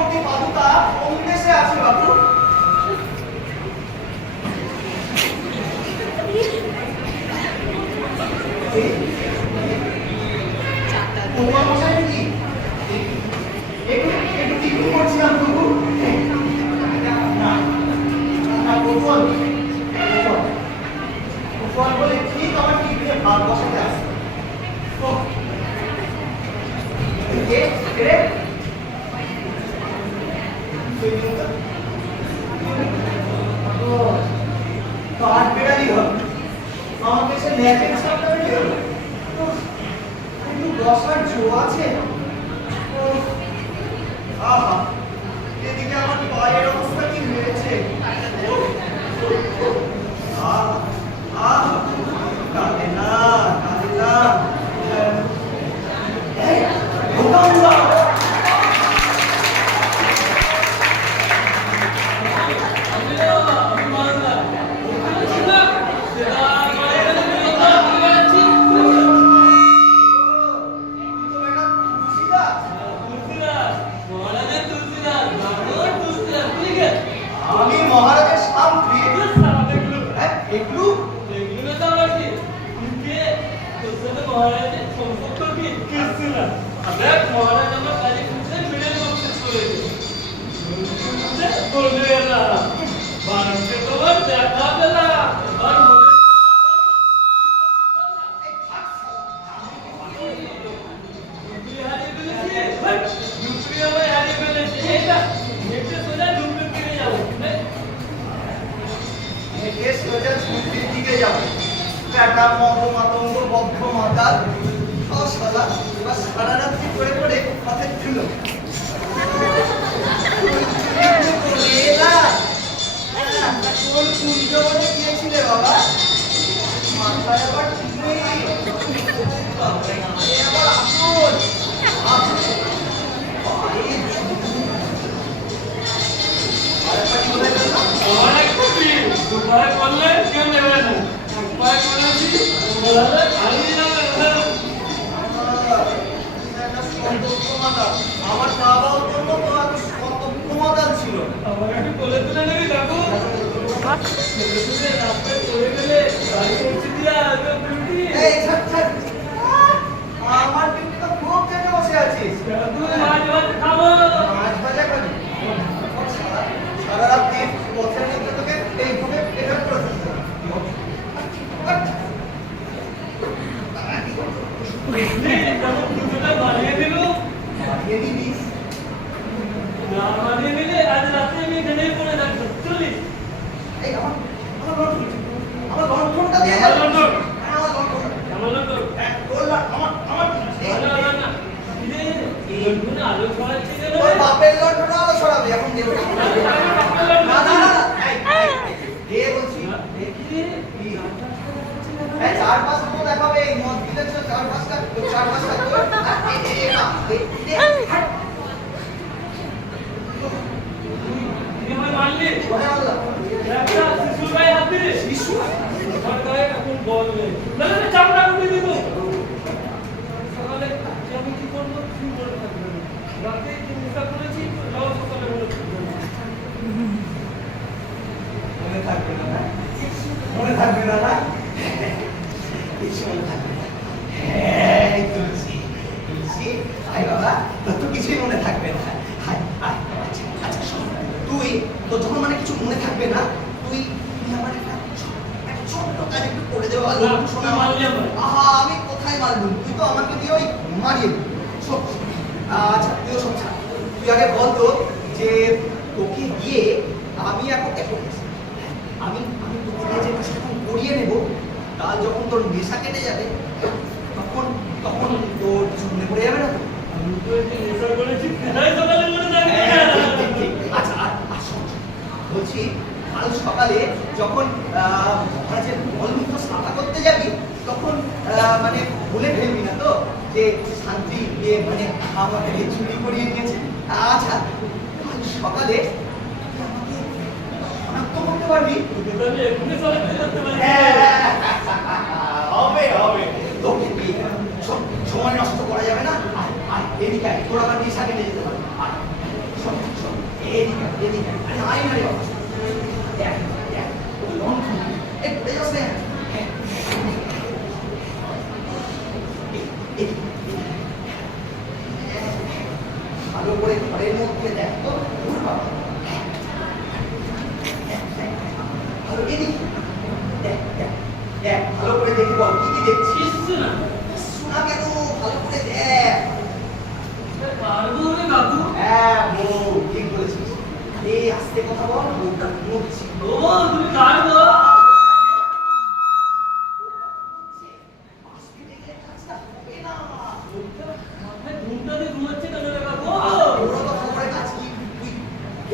মূর্তি পাদুকা আছে বাবু। তোমার একটু বসার জো আছে আহা এদিকে আমার পায়ের অবস্থা কি হয়েছে আহ আহ, কাঁদে না কাঁদে না। মগমাতঙ্গ বদ্ধ মাতাল অসলা এবার সারা রাত্রি করে করে মাথায় ধুলো বাবা মাথায় আবার ঠিক নেই আবার আসল দুপুরে করলে কেউ নেবে না। আমার বাবা জন্য কত প্রমাদান ছিল আমার একটু কোলে তুলে নেবে দেখো আমার ডিউটি তো খুব বসে আছিস তুই মাছ ভাজা খাব মাছ ভাজা খাবি সারা রাত পথে গিয়ে মানে আমাকে থেকে চুরি করিয়ে নিয়েছে আচ্ছা সকালে শনাক্ত করতে পারবি? হ্যাঁ, হ্যাঁ, হ্যাঁ, হবে হবে। তোকে সময় নষ্ট করা যাবে না? আর এদিকে তোরা আমার দিশা কেটে যেতে পারবি আরে আয় দেখ দেখ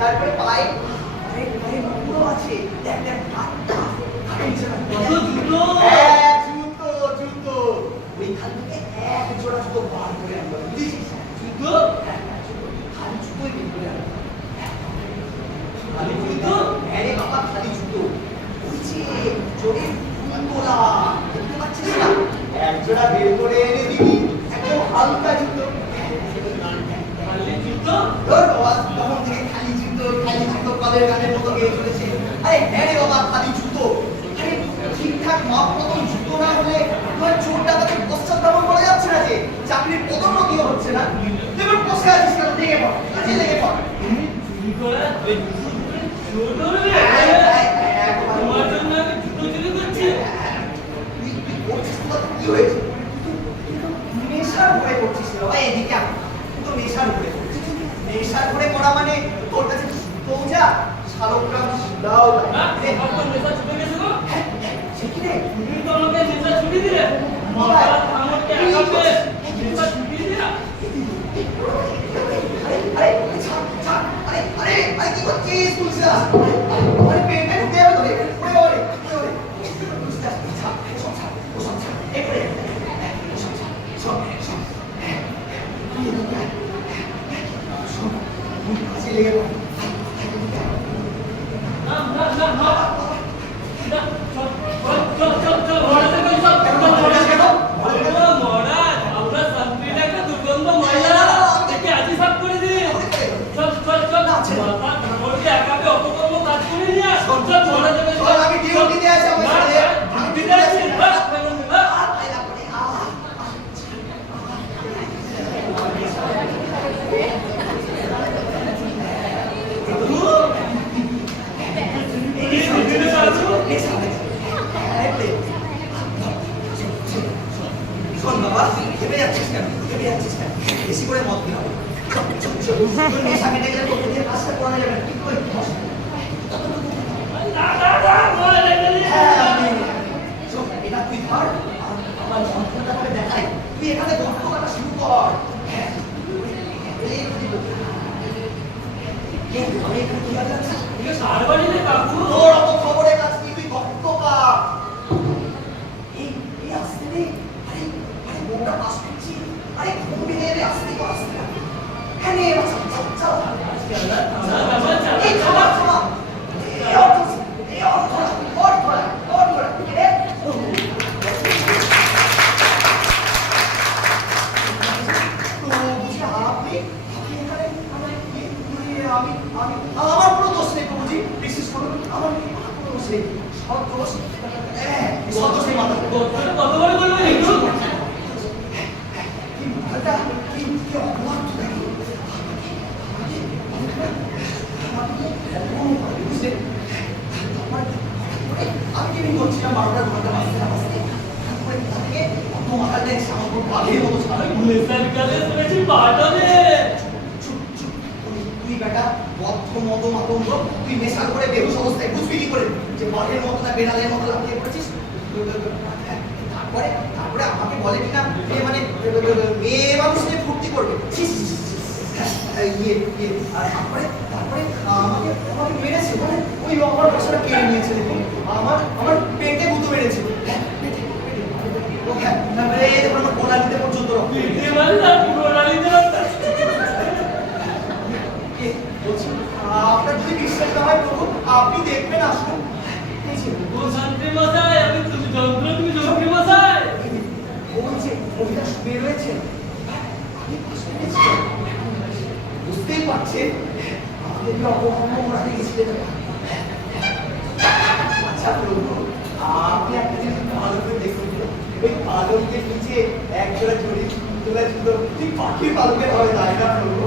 তারপরে পায়ে অনেক অনেক আছে দেখ দেখ Gracias. নদীতে আছে Qual trouxe আপনি দেখবেন আসুন। ও শান্তি মশাই আপনি তুমি যন্ত্র তুমি যন্ত্রী মশাই। ওই যে মহিলা শুয়ে রয়েছে। বুঝতেই পারছেন? আমাদেরকে অপকর্ম করা গেছিলেন আচ্ছা প্রভু আপনি একটা জিনিস ভালো করে দেখুন। ওই পালকের নিচে একজোড়া জড়ি তোলা ছিল ঠিক পাখি পালকের হবে তাই না প্রভু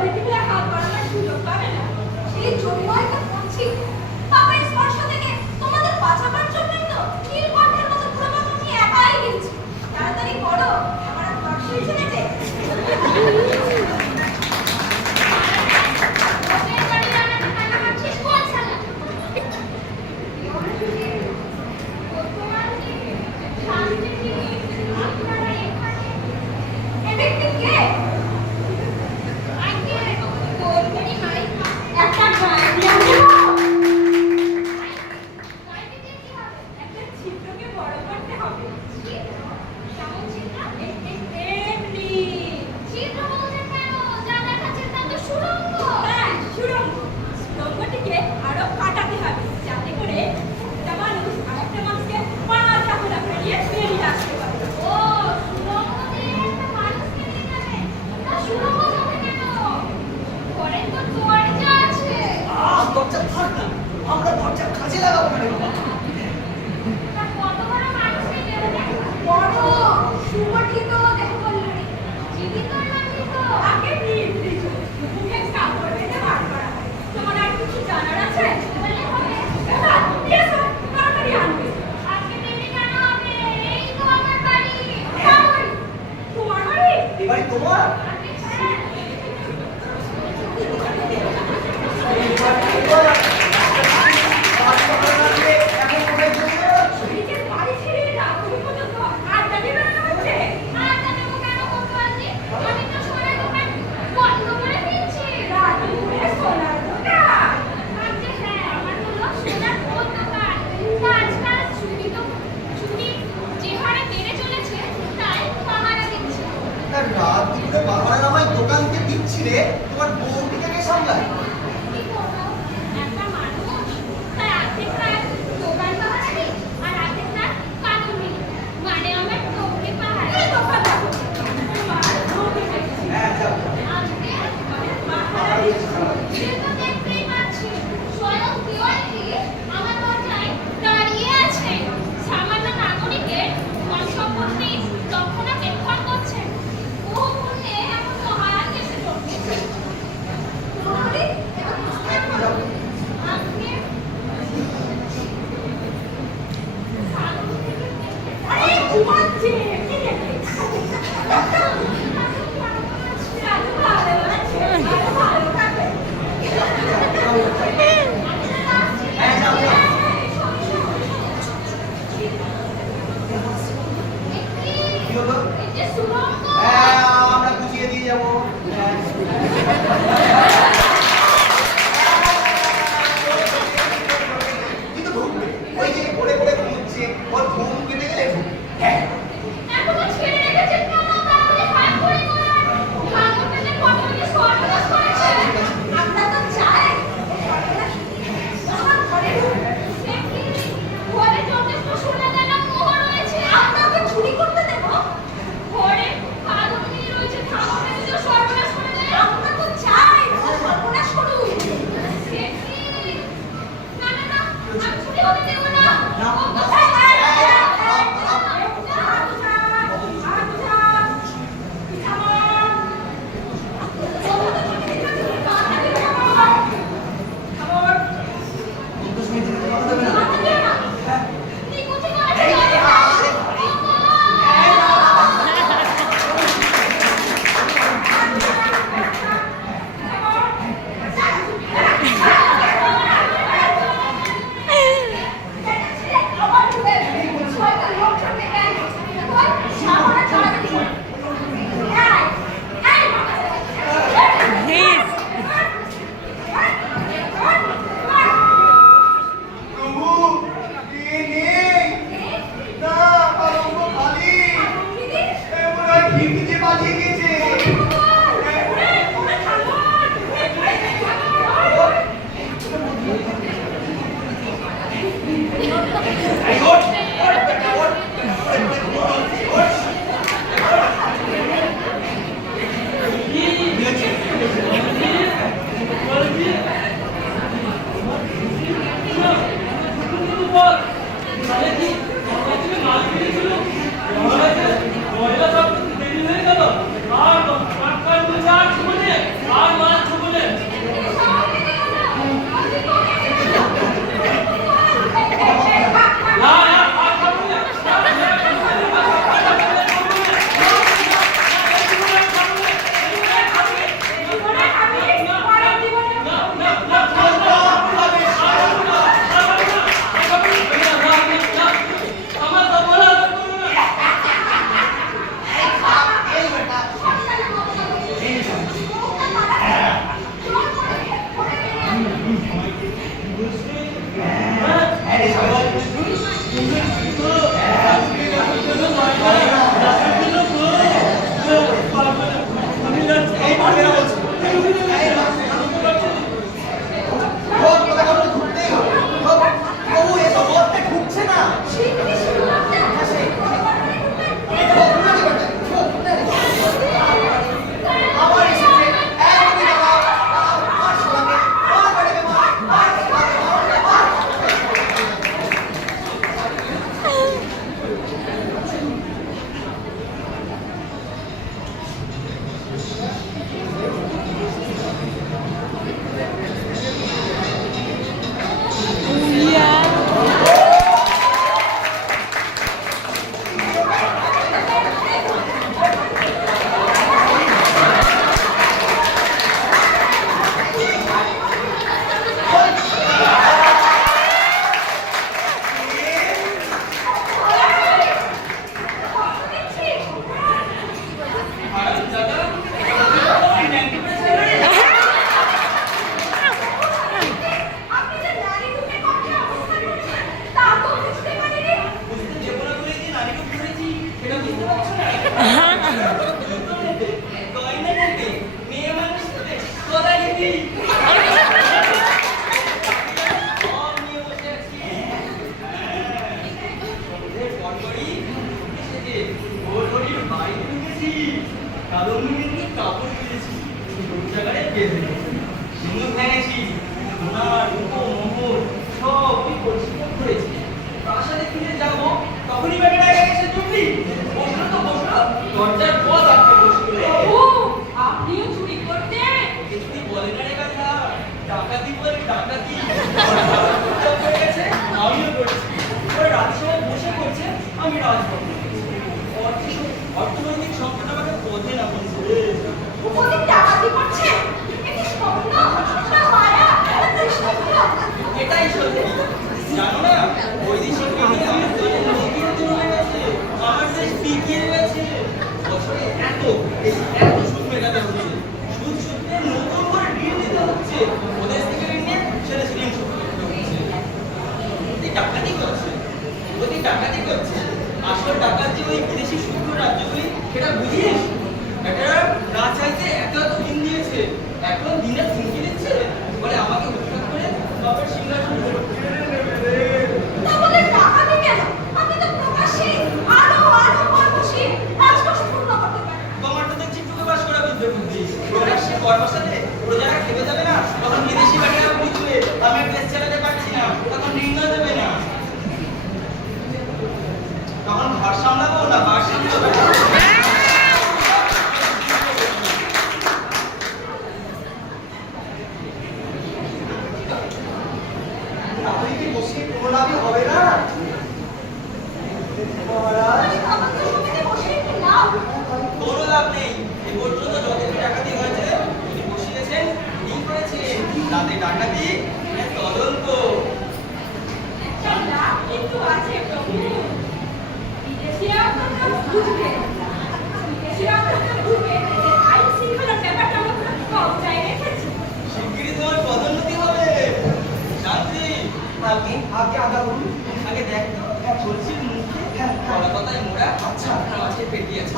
পৃথিবীর হাত বাড়ানোর সুযোগ পাবে না। সেই জন্যই তো বলছি পাপের স্পর্শ থেকে তোমাদের বাঁচাবার জন্যই তো নীলকণ্ঠের মতো পুরো মানুষ একাই গেছি তাড়াতাড়ি করো, আমার দর্শন শুনেছে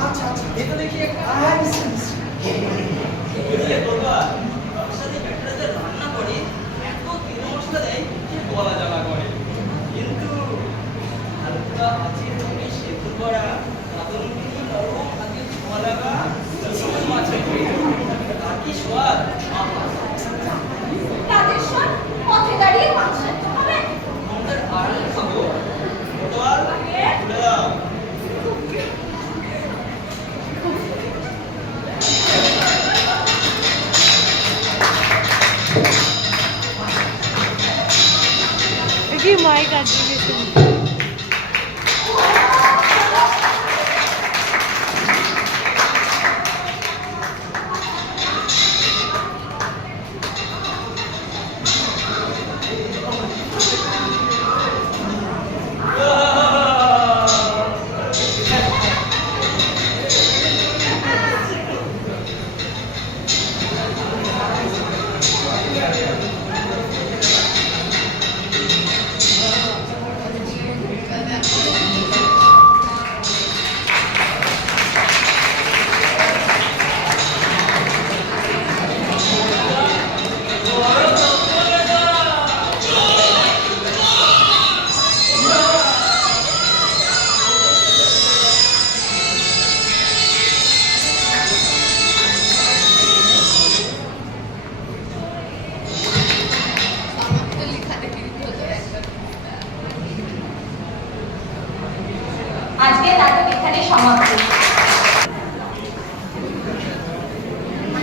আচ্ছা আচ্ছা এ তো দেখি একটা হ্যাঁ